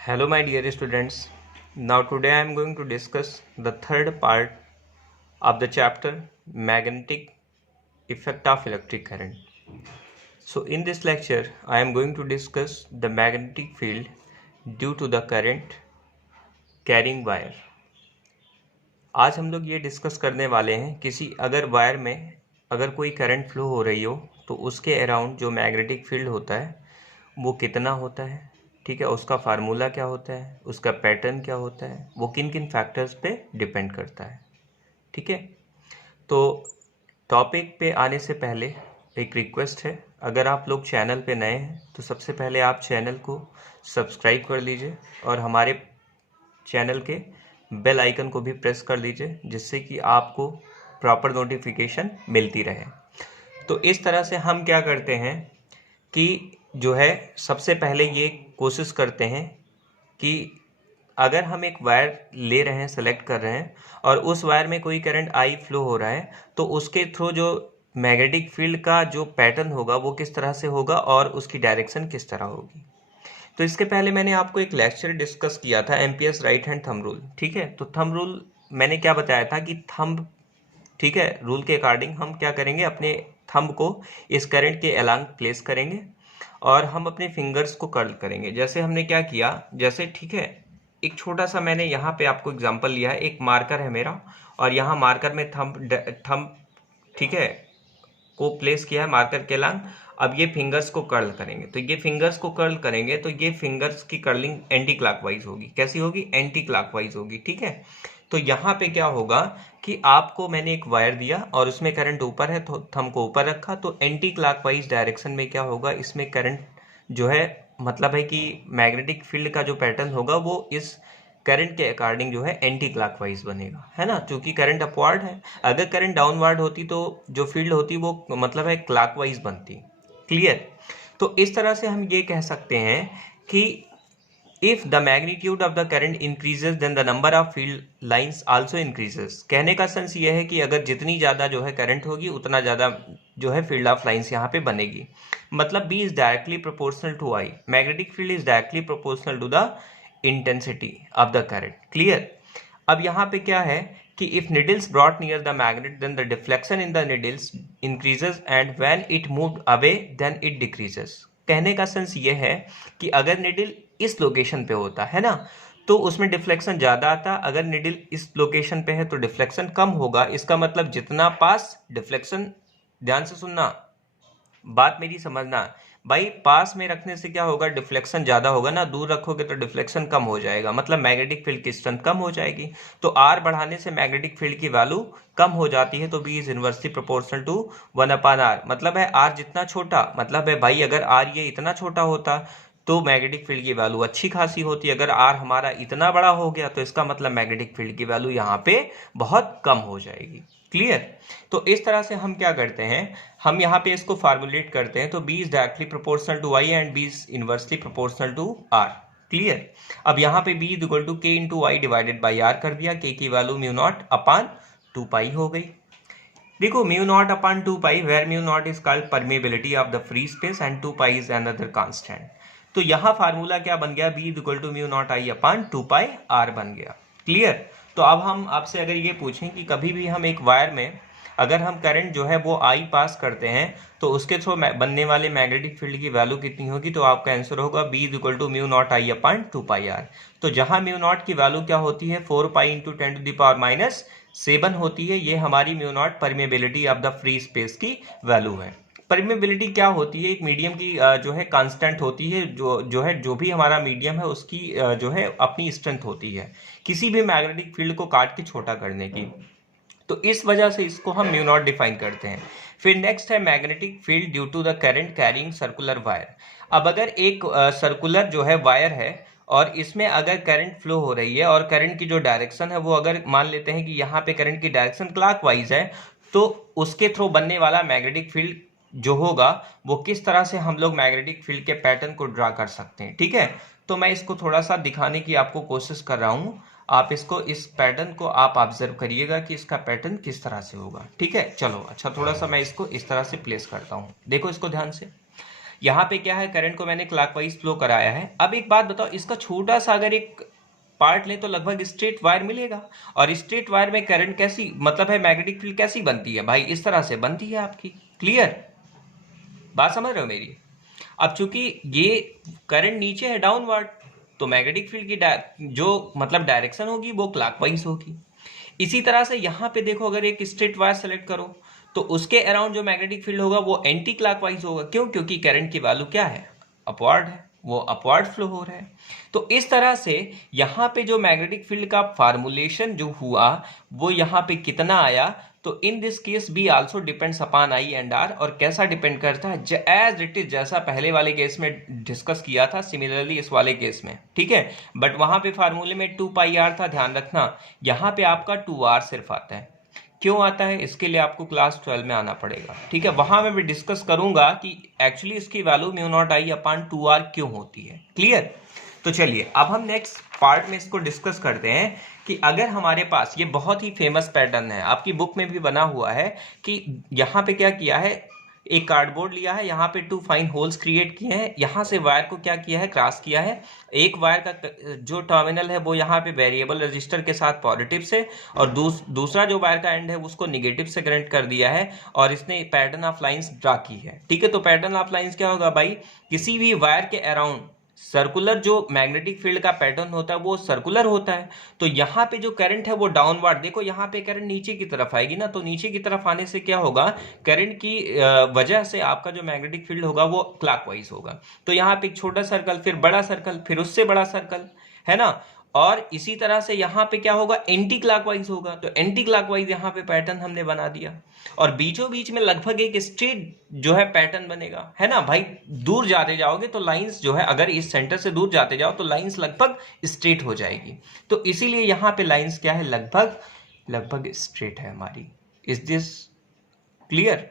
Hello, my dear students. Now, today I am going to discuss the third part of the chapter Magnetic Effect of Electric Current. So, in this lecture, I am going to discuss the magnetic field due to the current carrying wire. आज हम लोग ये discuss करने वाले हैं किसी अगर wire में अगर कोई करंट फ्लो हो रही हो तो उसके अराउंड जो मैग्नेटिक फील्ड होता है वो कितना होता है, ठीक है, उसका फार्मूला क्या होता है, उसका पैटर्न क्या होता है, वो किन किन फैक्टर्स पे डिपेंड करता है। ठीक है, तो टॉपिक पे आने से पहले एक रिक्वेस्ट है, अगर आप लोग चैनल पे नए हैं तो सबसे पहले आप चैनल को सब्सक्राइब कर लीजिए और हमारे चैनल के बेल आइकन को भी प्रेस कर लीजिए जिससे कि आपको प्रॉपर नोटिफिकेशन मिलती रहे। तो इस तरह से हम क्या करते हैं कि जो है सबसे पहले ये कोशिश करते हैं कि अगर हम एक वायर ले रहे हैं, सेलेक्ट कर रहे हैं और उस वायर में कोई करंट आई फ्लो हो रहा है तो उसके थ्रू जो मैग्नेटिक फील्ड का जो पैटर्न होगा वो किस तरह से होगा और उसकी डायरेक्शन किस तरह होगी। तो इसके पहले मैंने आपको एक लेक्चर डिस्कस किया था amperes right hand thumb rule. ठीक है, तो थंब रूल मैंने क्या बताया था कि थंब, ठीक है, रूल के अकॉर्डिंग हम क्या करेंगे, अपने थंब को इस करंट के अलांग प्लेस करेंगे और हम अपने फिंगर्स को कर्ल करेंगे। जैसे हमने क्या किया, जैसे ठीक है, एक छोटा सा मैंने यहाँ पे आपको एग्जांपल लिया है, एक मार्कर है मेरा और यहाँ मार्कर में थंब ठीक है को प्लेस किया है मार्कर के अलांग। अब ये फिंगर्स को कर्ल करेंगे, तो ये फिंगर्स को कर्ल करेंगे तो ये फिंगर्स की कर्लिंग एंटी क्लॉकवाइज होगी। कैसी होगी? एंटी क्लॉकवाइज होगी। ठीक है, तो यहाँ पे क्या होगा कि आपको मैंने एक वायर दिया और उसमें करंट ऊपर है तो थंब को ऊपर रखा, तो एंटी क्लॉकवाइज डायरेक्शन में क्या होगा, इसमें करंट जो है मतलब है कि मैग्नेटिक फील्ड का जो पैटर्न होगा वो इस करंट के अकॉर्डिंग जो है एंटी क्लॉकवाइज बनेगा, है ना, क्योंकि करंट अपवर्ड है। अगर करंट डाउनवर्ड होती तो जो फील्ड होती वो मतलब है क्लॉकवाइज बनती। क्लियर? तो इस तरह से हम ये कह सकते हैं कि if the magnitude of the current increases then the number of field lines also increases. कहने का सेंस ये है कि अगर जितनी ज्यादा जो है करंट होगी उतना ज्यादा जो है फील्ड ऑफ लाइंस यहाँ पे बनेगी। मतलब B is directly proportional to I, magnetic field is directly proportional to the intensity of the current. Clear? अब यहाँ पे क्या है कि if needles brought near the magnet then the deflection in the needles increases and when it moved away then it decreases. कहने का sense ये है कि अगर निडल इस लोकेशन पे होता है ना तो उसमें डिफ्लेक्शन ज्यादा आता, अगर निडल इस लोकेशन पे है तो डिफ्लेक्शन कम होगा। इसका मतलब जितना पास डिफ्लेक्शन, ध्यान से सुनना, बात मेरी समझना भाई, पास में रखने से क्या होगा, डिफ्लेक्शन ज्यादा होगा ना, दूर रखोगे तो डिफ्लेक्शन कम हो जाएगा, मतलब मैग्नेटिक फील्ड की स्ट्रेंथ कम हो जाएगी। तो आर बढ़ाने से मैग्नेटिक फील्ड की वैल्यू कम हो जाती है, तो B is inversely proportional to 1/r। मतलब है आर जितना छोटा, मतलब है भाई अगर आर ये इतना छोटा होता तो मैग्नेटिक फील्ड की वैल्यू अच्छी खासी होती, अगर आर हमारा इतना बड़ा हो गया तो इसका मतलब मैग्नेटिक फील्ड की वैल्यू यहाँ पे बहुत कम हो जाएगी। क्लियर? तो इस तरह से हम क्या करते हैं, हम यहाँ पे इसको फार्मुलेट करते हैं, तो B is directly proportional to I and B is inversely proportional to R। Clear? अब यहाँ पे B equal to K into I divided by R कर दिया, K की वैल्यू म्यू नॉट अपान 2 हो गई। देखो mu naught upon 2 where mu naught is called permeability of the free space and 2 is another constant. तो यहाँ formula क्या बन गया, B equal to mu naught I upon 2πr बन गया। क्लियर? तो अब हम आपसे अगर ये पूछें कि कभी भी हम एक वायर में अगर हम करंट जो है वो आई पास करते हैं तो उसके थ्रू बनने वाले मैग्नेटिक फील्ड की वैल्यू कितनी होगी, तो आपका आंसर होगा B equal to mu naught I upon 2πr। तो जहां म्यू नॉट की वैल्यू क्या होती है, 4π इंटू 10⁻⁷ होती है, ये हमारी mu naught permeability of the free space की वैल्यू है। परमेबिलिटी क्या होती है, एक मीडियम की जो है कांस्टेंट होती है, जो भी हमारा मीडियम है उसकी जो है अपनी स्ट्रेंथ होती है किसी भी मैग्नेटिक फील्ड को काट के छोटा करने की। तो इस वजह से इसको हम म्यू नॉट डिफाइन करते हैं। फिर नेक्स्ट है magnetic field due to the current carrying circular wire. अब अगर एक सर्कुलर जो है वायर है और इसमें अगर करंट फ्लो हो रही है और करंट की जो डायरेक्शन है वो अगर मान लेते हैं कि यहाँ पे करंट की डायरेक्शन क्लॉकवाइज है, तो उसके थ्रू बनने वाला मैग्नेटिक फील्ड जो होगा वो किस तरह से हम लोग मैग्नेटिक फील्ड के पैटर्न को ड्रा कर सकते हैं। ठीक है, तो मैं इसको थोड़ा सा दिखाने की आपको कोशिश कर रहा हूं, आप इसको इस पैटर्न को आप ऑब्जर्व करिएगा कि इसका पैटर्न किस तरह से होगा। ठीक है, चलो अच्छा थोड़ा सा मैं इसको इस तरह से प्लेस करता हूं, देखो इसको ध्यान से। यहाँ पे क्या है, करंट को मैंने क्लॉकवाइज फ्लो कराया है। अब एक बात बताओ, इसका छोटा सा अगर एक पार्ट ले तो लगभग स्ट्रेट वायर मिलेगा, और स्ट्रेट वायर में करंट कैसी, मतलब है मैग्नेटिक फील्ड कैसी बनती है भाई, इस तरह से बनती है आपकी। क्लियर, बात समझ रहे हो मेरी। अब चूंकि ये करंट नीचे है डाउनवर्ड, तो मैग्नेटिक फील्ड की जो मतलब डायरेक्शन होगी वो क्लॉकवाइज होगी। इसी तरह से यहाँ पे देखो, अगर एक स्ट्रेट वायर सेलेक्ट करो तो उसके अराउंड जो मैग्नेटिक फील्ड होगा वो एंटी क्लॉकवाइज होगा। क्यों? क्योंकि करंट की वैल्यू क्या है, अपवर्ड है, वो अपवर्ड फ्लो हो रहा है। तो इस तरह से यहाँ पे जो मैग्नेटिक फील्ड का फार्मूलेशन जो हुआ वो यहाँ पे कितना आया, तो in this case B also depends upon I and R. और कैसा डिपेंड करता है, एज इट इज, जैसा पहले वाले केस में डिस्कस किया था, सिमिलरली इस वाले केस में, ठीक है। बट वहां पे फार्मूले में 2 पाई आर था, ध्यान रखना यहाँ पे आपका 2 आर सिर्फ आता है। क्यों आता है, इसके लिए आपको क्लास 12 में आना पड़ेगा, ठीक है। वहां मैं भी डिस्कस करूंगा कि एक्चुअली इसकी value mu naught I upon 2 R क्यों होती है। क्लियर। तो चलिए अब हम नेक्स्ट पार्ट में इसको डिस्कस करते हैं कि अगर हमारे पास ये बहुत ही फेमस पैटर्न है, आपकी बुक में भी बना हुआ है, कि यहाँ पे क्या किया है, एक कार्डबोर्ड लिया है, यहाँ पे 2 फाइन होल्स क्रिएट किए हैं, यहाँ से वायर को क्या किया है, क्रॉस किया है। एक वायर का जो टर्मिनल है वो यहाँ पे वेरिएबल रजिस्टर के साथ पॉजिटिव से, और दूसरा जो वायर का एंड है उसको निगेटिव से कनेक्ट कर दिया है, और इसने पैटर्न ऑफ लाइंस ड्रा की है, ठीक है। तो पैटर्न ऑफ लाइंस क्या होगा भाई, किसी भी वायर के अराउंड सर्कुलर जो मैग्नेटिक फील्ड का पैटर्न होता है वो सर्कुलर होता है। तो यहाँ पे जो करंट है वो डाउनवर्ड, देखो यहाँ पे करंट नीचे की तरफ आएगी ना, तो नीचे की तरफ आने से क्या होगा, करंट की वजह से आपका जो मैग्नेटिक फील्ड होगा वो क्लॉकवाइज होगा। तो यहाँ पे एक छोटा सर्कल, फिर बड़ा सर्कल, फिर उससे बड़ा सर्कल, है ना। और इसी तरह से यहाँ पे क्या होगा, एंटी क्लॉकवाइज होगा। तो एंटी क्लॉकवाइज यहाँ पे पैटर्न हमने बना दिया, और बीचों बीच में लगभग एक स्ट्रेट जो है पैटर्न बनेगा, है ना भाई। दूर जाते जाओगे तो लाइंस जो है, अगर इस सेंटर से दूर जाते जाओ तो लाइंस लगभग स्ट्रेट हो जाएगी। तो इसीलिए यहाँ पे लाइंस क्या है, लगभग स्ट्रेट है हमारी। Is this clear?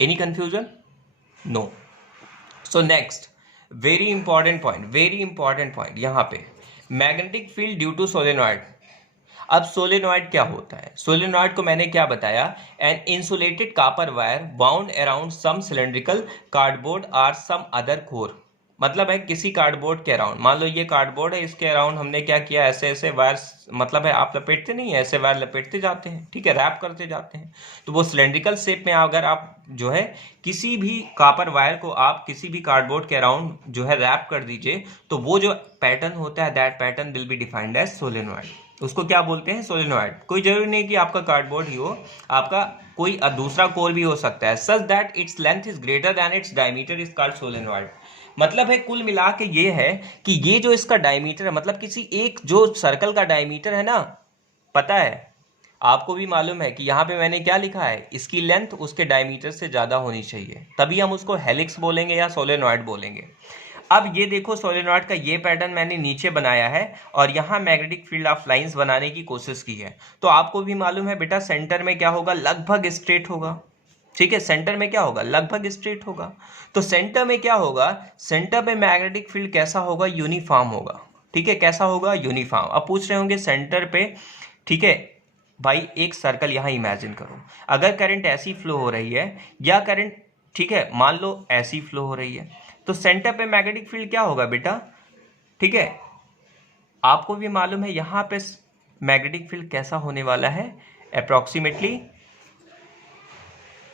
Any confusion? No. So next very important point यहाँ पे, magnetic field due to solenoid. अब सोलेनॉइड क्या होता है, सोलेनॉइड को मैंने क्या बताया, an insulated copper wire bound around some cylindrical cardboard और सम अदर कोर। मतलब है किसी कार्डबोर्ड के अराउंड, मान लो ये कार्डबोर्ड है, इसके अराउंड हमने क्या किया, ऐसे ऐसे वायर, मतलब है आप लपेटते नहीं है, ऐसे वायर लपेटते जाते हैं, ठीक है, रैप करते जाते हैं। तो वो सिलेंड्रिकल शेप में अगर आप जो है किसी भी कॉपर वायर को आप किसी भी कार्डबोर्ड के अराउंड जो है रैप कर दीजिए, तो वो जो पैटर्न होता है, that pattern will be defined as solenoid. उसको क्या बोलते हैं, सोलेनॉइड। कोई जरूरी नहीं कि आपका कार्डबोर्ड ही हो, आपका कोई दूसरा कोर भी हो सकता है, such that its length is greater than its diameter is called solenoid. मतलब है कुल मिला के ये है कि ये जो इसका डायमीटर है, मतलब किसी एक जो सर्कल का डायमीटर है ना, पता है आपको भी मालूम है कि यहाँ पे मैंने क्या लिखा है, इसकी लेंथ उसके डायमीटर से ज्यादा होनी चाहिए, तभी हम उसको हेलिक्स बोलेंगे या सोलेनॉइड बोलेंगे। अब ये देखो, सोलेनॉइड का ये पैटर्न मैंने नीचे बनाया है, और यहाँ मैग्नेटिक फील्ड ऑफ लाइंस बनाने की कोशिश की है। तो आपको भी मालूम है बेटा, सेंटर में क्या होगा, लगभग स्ट्रेट होगा, ठीक है। सेंटर में क्या होगा, लगभग स्ट्रेट होगा। तो सेंटर में क्या होगा, सेंटर में मैग्नेटिक फील्ड कैसा होगा, यूनिफॉर्म होगा, ठीक है। कैसा होगा, यूनिफॉर्म। अब पूछ रहे होंगे सेंटर पे, ठीक है भाई, एक सर्कल यहाँ इमेजिन करो, अगर करंट ऐसी फ्लो हो रही है, या करंट, ठीक है, मान लो ऐसी फ्लो हो रही है, तो सेंटर पे मैग्नेटिक फील्ड क्या होगा बेटा, ठीक है। आपको भी मालूम है यहाँ पे मैग्नेटिक फील्ड कैसा होने वाला है, approximately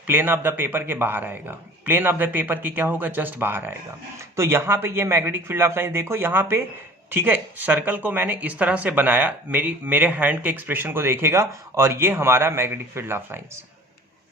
plane of the paper के बाहर आएगा, प्लेन ऑफ द पेपर की क्या होगा, जस्ट बाहर आएगा। तो यहाँ पे ये मैग्नेटिक फील्ड ऑफ लाइंस देखो यहाँ पे, ठीक है, सर्कल को मैंने इस तरह से बनाया, मेरे हैंड के एक्सप्रेशन को देखेगा, और ये हमारा मैग्नेटिक फील्ड ऑफ लाइंस,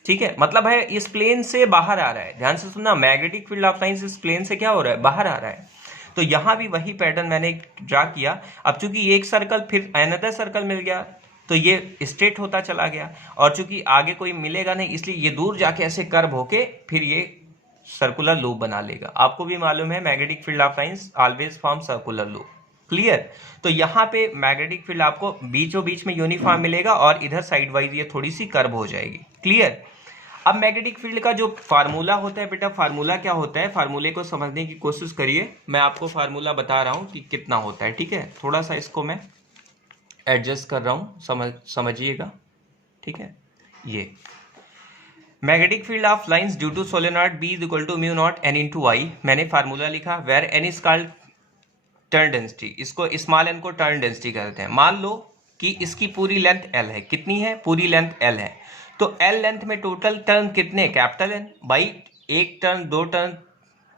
ठीक है। मतलब है इस प्लेन से बाहर आ रहा है, ध्यान से सुनना, मैग्नेटिक फील्ड ऑफ लाइंस इस प्लेन से क्या हो रहा है, बाहर आ रहा है। तो यहाँ भी वही पैटर्न मैंने ड्रा किया। अब चूंकि एक सर्कल फिर अनदर सर्कल मिल गया, तो ये स्ट्रेट होता चला गया, और चूंकि आगे कोई मिलेगा नहीं, इसलिए ये दूर जाके ऐसे कर्व होके फिर ये सर्कुलर लूप बना लेगा। आपको भी मालूम है magnetic field of lines always form circular loop. Clear. तो यहाँ पे मैग्नेटिक फील्ड आपको बीचों बीच में यूनिफॉर्म मिलेगा, और इधर साइड वाइज ये थोड़ी सी कर्व हो जाएगी। क्लियर। अब मैग्नेटिक फील्ड का जो फार्मूला होता है बेटा, फार्मूला क्या होता है, फार्मूले को समझने की कोशिश करिए। मैं आपको फार्मूला बता रहा हूँ कि कितना होता है, ठीक है। थोड़ा सा इसको मैं एडजस्ट कर रहा हूँ, समझिएगा, ठीक है। ये magnetic field of lines due to solenoid B is equal to mu not n into I. मैंने फार्मूला लिखा where n is called turn density, इसको स्मॉल एन को टर्न डेंसिटी कहते हैं। मान लो कि इसकी पूरी लेंथ एल है, कितनी है, पूरी लेंथ एल है, तो एल लेंथ में टोटल टर्न कितने, कैपिटल एन, भाई एक टर्न दो टर्न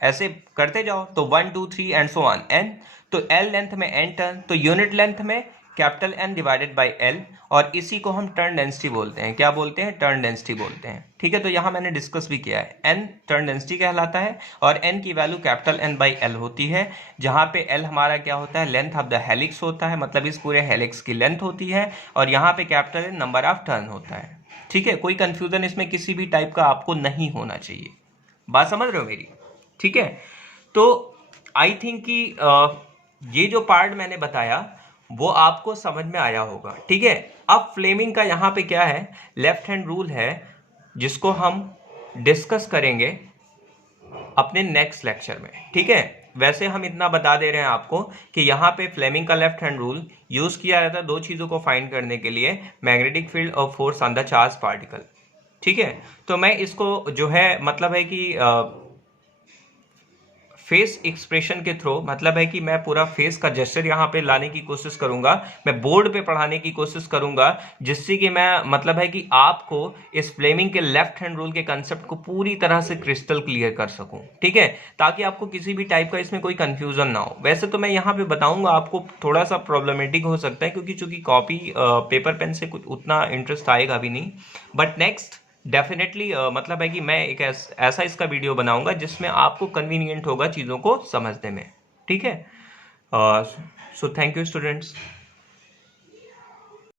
ऐसे करते जाओ तो 1 2 3 एंड सो ऑन एन, तो एल लेंथ में एन टर्न, तो यूनिट लेंथ में capital n divided by l, और इसी को हम टर्न डेंसिटी बोलते हैं। क्या बोलते हैं, टर्न डेंसिटी बोलते हैं। ठीक है, तो यहां मैंने डिस्कस भी किया है, एन टर्न डेंसिटी कहलाता है और एन की value capital n by l होती है, जहां पे एल हमारा क्या होता है, लेंथ ऑफ द हेलिक्स होता है, मतलब इस पूरे हेलिक्स की लेंथ होती है, और यहाँ पे capital n number of turn होता है। ठीक है, कोई कंफ्यूजन इसमें किसी भी टाइप का आपको नहीं होना चाहिए, बात समझ रहे हो मेरी। ठीक है, तो आई थिंक कि ये जो पार्ट मैंने बताया वो आपको समझ में आया होगा। ठीक है, अब फ्लेमिंग का यहाँ पे क्या है, लेफ्ट हैंड रूल है, जिसको हम डिस्कस करेंगे अपने नेक्स्ट लेक्चर में। ठीक है, वैसे हम इतना बता दे रहे हैं आपको कि यहाँ पे फ्लेमिंग का लेफ्ट हैंड रूल यूज किया जाता है दो चीजों को फाइंड करने के लिए, मैग्नेटिक फील्ड और force on the charge particle. ठीक है, तो मैं इसको जो है मतलब है कि फेस एक्सप्रेशन के थ्रू, मतलब है कि मैं पूरा फेस का जेस्चर यहाँ पे लाने की कोशिश करूंगा, मैं बोर्ड पे पढ़ाने की कोशिश करूंगा, जिससे कि मैं मतलब है कि आपको इस फ्लेमिंग के लेफ्ट हैंड रूल के कंसेप्ट को पूरी तरह से क्रिस्टल क्लियर कर सकूं। ठीक है, ताकि आपको किसी भी टाइप का इसमें कोई कंफ्यूजन ना हो। वैसे तो मैं यहाँ पे बताऊंगा, आपको थोड़ा सा प्रॉब्लमेटिक हो सकता है, क्योंकि चूंकि कॉपी पेपर पेन से कुछ उतना इंटरेस्ट आएगा भी नहीं, बट नेक्स्ट डेफिनेटली मतलब है कि मैं एक ऐसा इसका वीडियो बनाऊंगा जिसमें आपको कन्वीनियंट होगा चीज़ों को समझने में। ठीक है, सो थैंक यू स्टूडेंट्स।